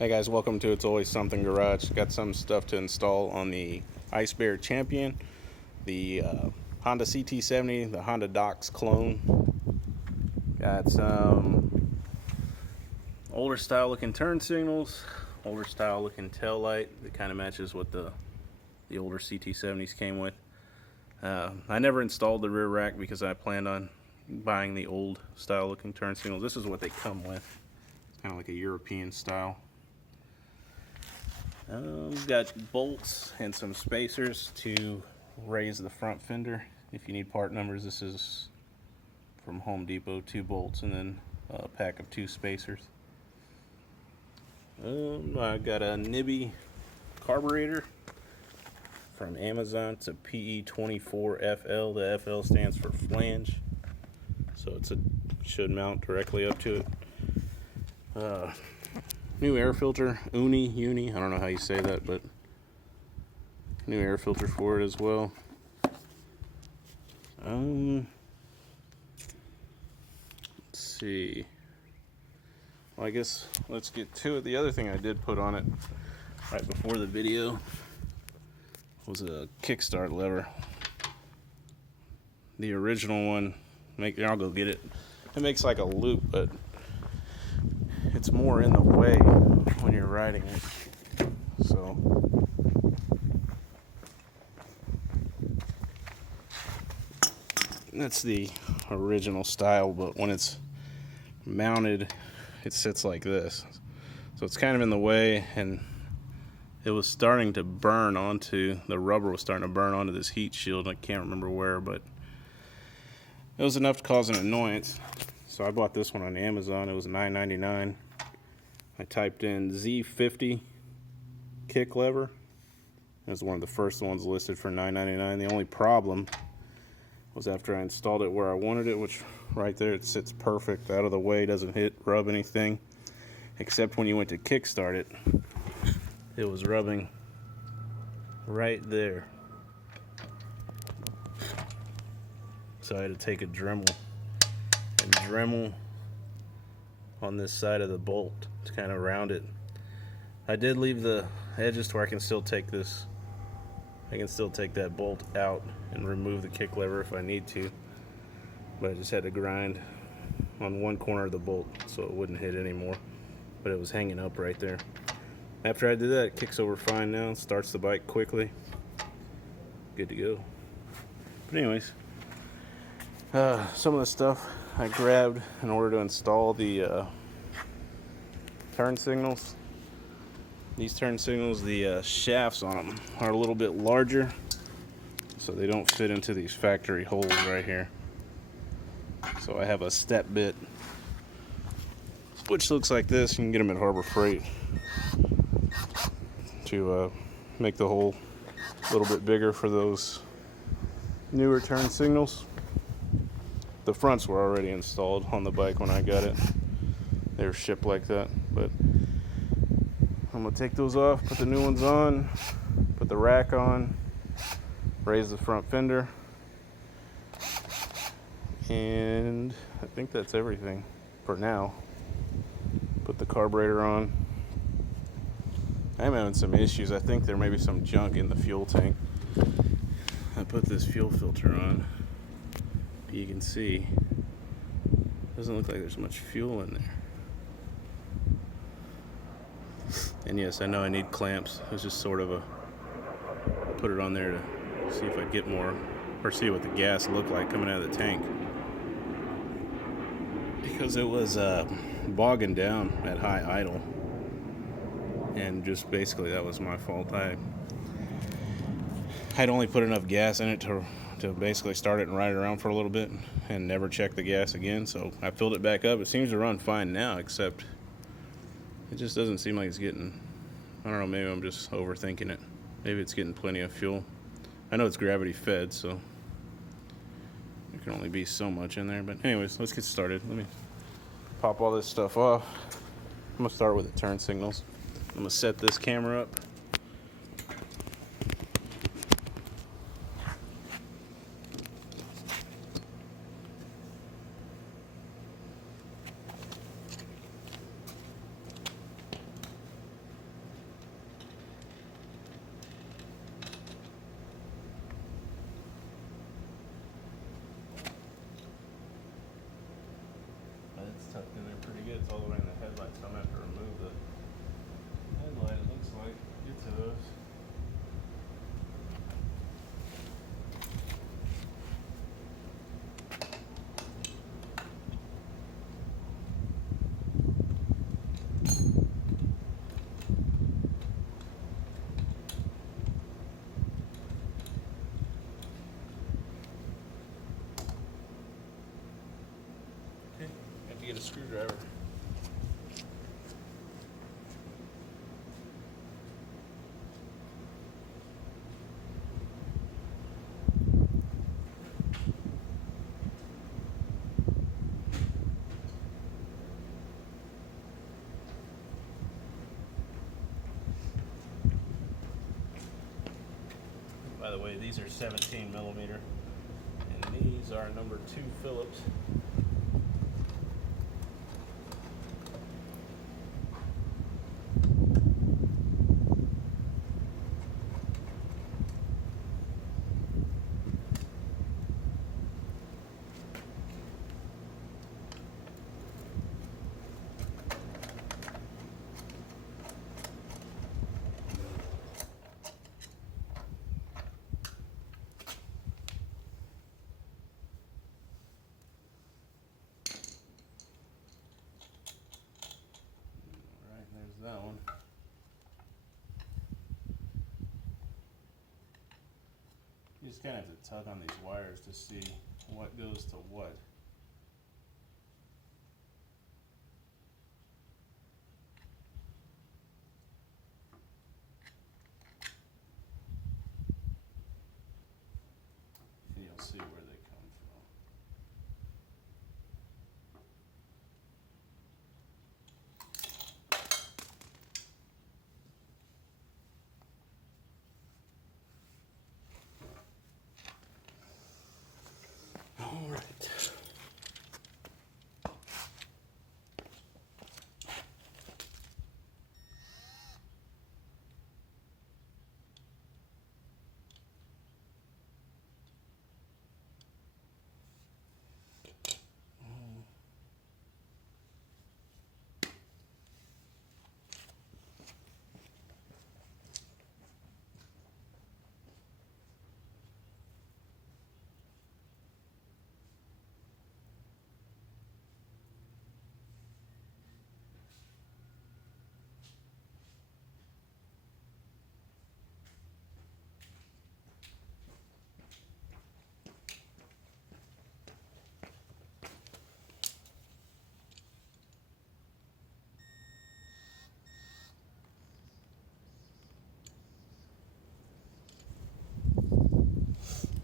Hey guys, welcome to It's Always Something Garage. Got some stuff to install on the Ice Bear Champion, the Honda CT70, the Honda Docks Clone. Got some older style looking turn signals, older style looking tail light that kind of matches what the older CT70s came with. I never installed the rear rack because I planned on buying the old style looking turn signals. This is what they come with. It's kind of like a European style. Got bolts and some spacers to raise the front fender. If you need part numbers, this is from Home Depot. 2 bolts and then a pack of 2 spacers. I got a Nibby carburetor from Amazon. It's a PE24FL. The FL stands for flange, so should mount directly up to it. New air filter, uni, I don't know how you say that, but new air filter for it as well. Let's see. Well, I guess let's get to it. The other thing I did put on it right before the video was a Kickstart lever. The original one, I'll go get it. It makes like a loop, but it's more in the way when you're riding it. So that's the original style, but when it's mounted, it sits like this. So it's kind of in the way, and it was starting to burn onto, the rubber was starting to burn onto this heat shield. I can't remember where, but it was enough to cause an annoyance. So I bought this one on Amazon. It was $9.99. I typed in Z50 kick lever. It was one of the first ones listed for $9.99. The only problem was after I installed it where I wanted it, which right there it sits perfect, out of the way, doesn't rub anything, except when you went to kickstart it, it was rubbing right there. So I had to take a Dremel and Dremel on this side of the bolt to kind of round it. I did leave the edges to where I can still take that bolt out and remove the kick lever if I need to, but I just had to grind on one corner of the bolt so it wouldn't hit anymore, but it was hanging up right there. After I did that, it kicks over fine now, starts the bike quickly, good to go. But anyways, some of the stuff I grabbed in order to install the turn signals. These turn signals, the shafts on them are a little bit larger, so they don't fit into these factory holes right here. So I have a step bit, which looks like this. You can get them at Harbor Freight, to make the hole a little bit bigger for those newer turn signals. The fronts were already installed on the bike when I got it. They were shipped like that, but I'm gonna take those off, put the new ones on, put the rack on, raise the front fender, and I think that's everything for now. Put the carburetor on. I'm having some issues. I think there may be some junk in the fuel tank. I put this fuel filter on. You can see, doesn't look like there's much fuel in there. And yes, I know I need clamps. It was just sort of put it on there to see if I get more, or see what the gas looked like coming out of the tank, because it was bogging down at high idle, and just basically that was my fault. I'd only put enough gas in it to basically start it and ride it around for a little bit and never check the gas again. So I filled it back up. It seems to run fine now, except it just doesn't seem like it's getting, I don't know, maybe I'm just overthinking it. Maybe it's getting plenty of fuel. I know it's gravity fed, so there can only be so much in there. But anyways, let's get started. Let me pop all this stuff off. I'm gonna start with the turn signals. I'm gonna set this camera up. By the way, these are 17 millimeter, and these are number 2 Phillips. That one. You just kind of have to tug on these wires to see what goes to what. And you'll see where they come from. All right.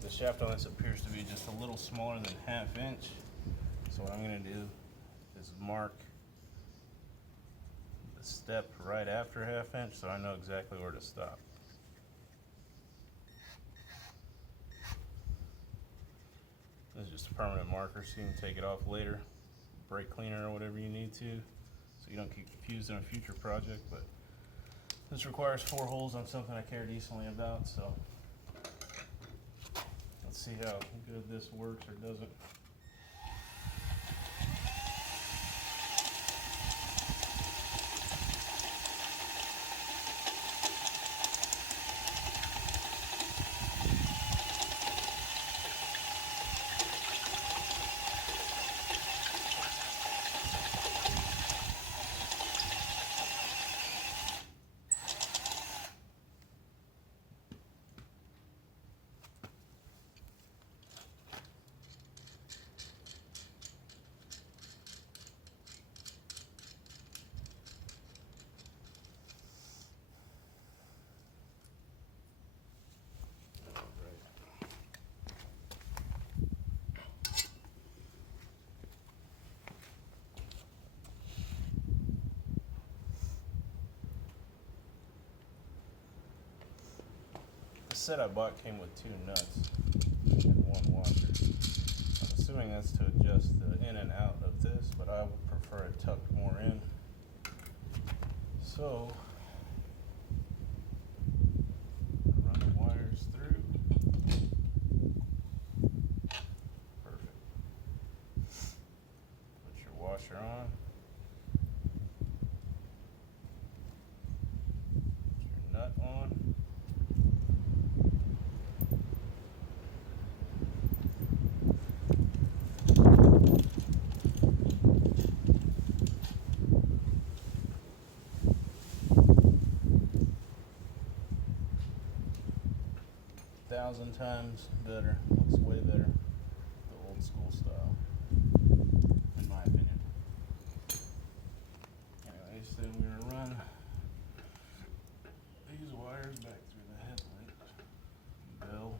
The shaft on this appears to be just a little smaller than 1/2 inch. So what I'm going to do is mark the step right after 1/2 inch so I know exactly where to stop. This is just a permanent marker so you can take it off later, brake cleaner or whatever you need to, so you don't get confused in a future project. But this requires 4 holes on something I care decently about, so let's see how good this works or doesn't. The set I bought came with 2 nuts and 1 washer. I'm assuming that's to adjust the in and out of this, but I would prefer it tucked more in. So, run the wires through. Perfect. Put your washer on. Put your nut on. Thousand times better. Looks way better. The old school style, in my opinion. Anyways, then we're gonna run these wires back through the headlight bell.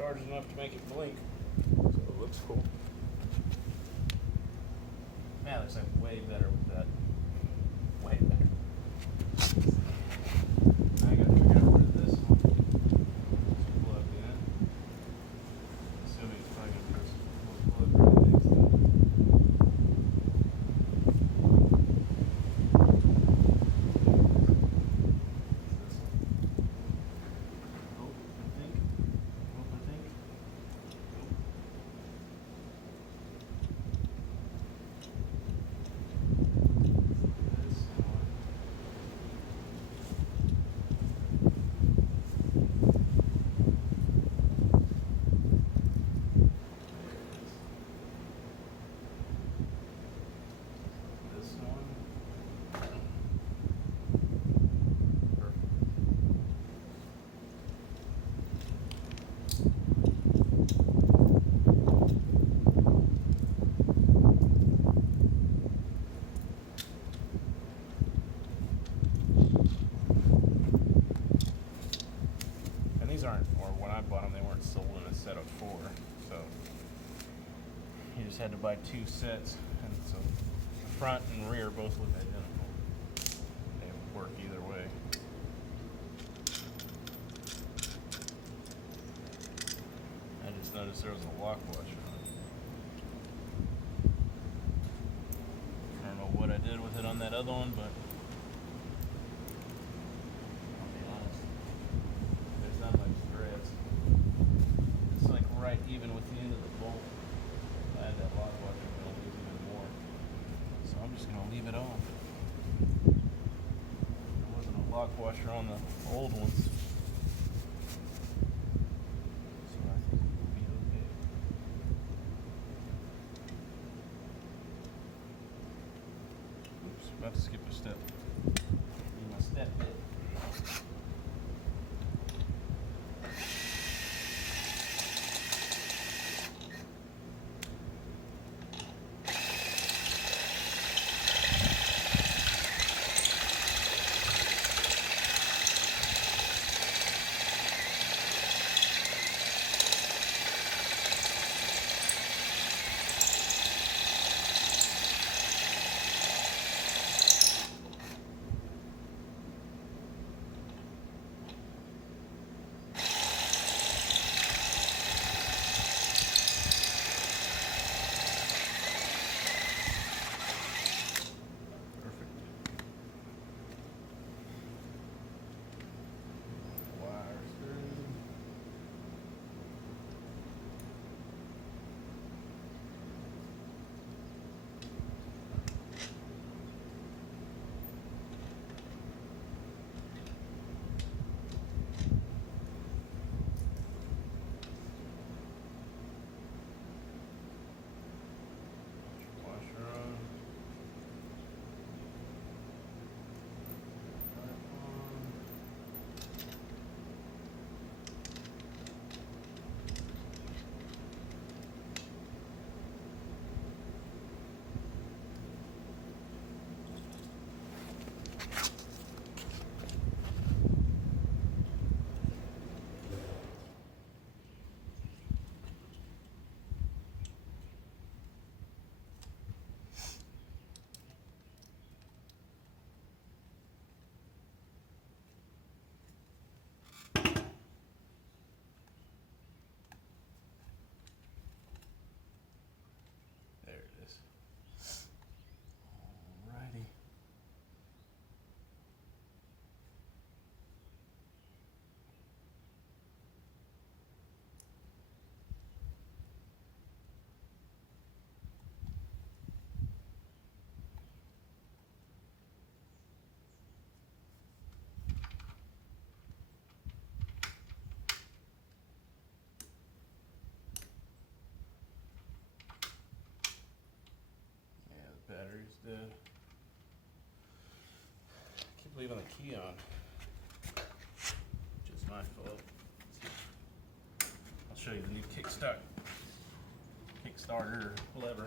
charged enough to make it blink, so it looks cool. Man, it looks like way better with that. Way better. I gotta figure out where this one is plugged in. Assuming it's probably gonna press plug right next to it. These aren't, or when I bought them, they weren't sold in a set of 4, so you just had to buy 2 sets, and so the front and rear both look identical. They would work either way. I just noticed there was a lock washer on it. I don't know what I did with it on that other one, but even with the end of the bolt. If I had that lock washer, I'm going to lose even more. So I'm just going to leave it on. There wasn't a lock washer on the old ones. So I think it will be okay. Oops, about to skip a step. Need my step bit. Alrighty. Battery's dead. Keep leaving the key on, which is my fault. I'll show you the new Kickstart, Kickstarter, whatever.